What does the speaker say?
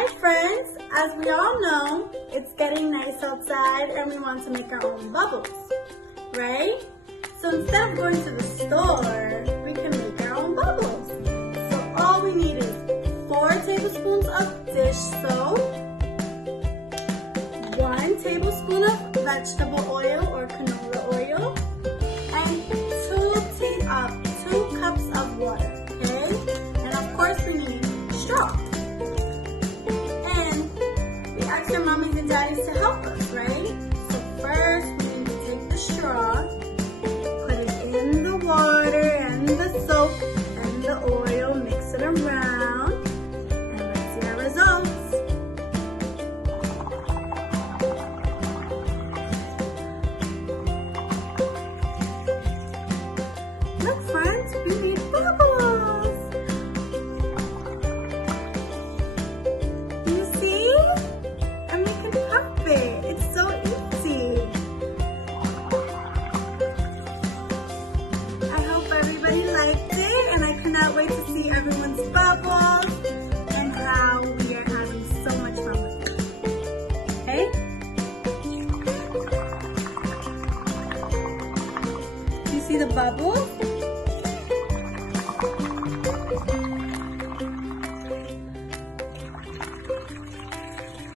Hi friends, as we all know, it's getting nice outside and we want to make our own bubbles, right? So instead of going to the store, we can make our own bubbles. So all we need is 4 tablespoons of dish soap, 1 tablespoon of vegetable oil or canola oil, and 2 cups of water, okay? And of course we need straw. Ask your mommies and daddies to help us, right? So first, we need to take the straw, put it in the water and the soap and the oil, mix it around, and let's see our results. Look, friends, we made bubbles. It's so easy. I hope everybody liked it, and I cannot wait to see everyone's bubbles and how we are having so much fun with it. Okay? You see the bubbles?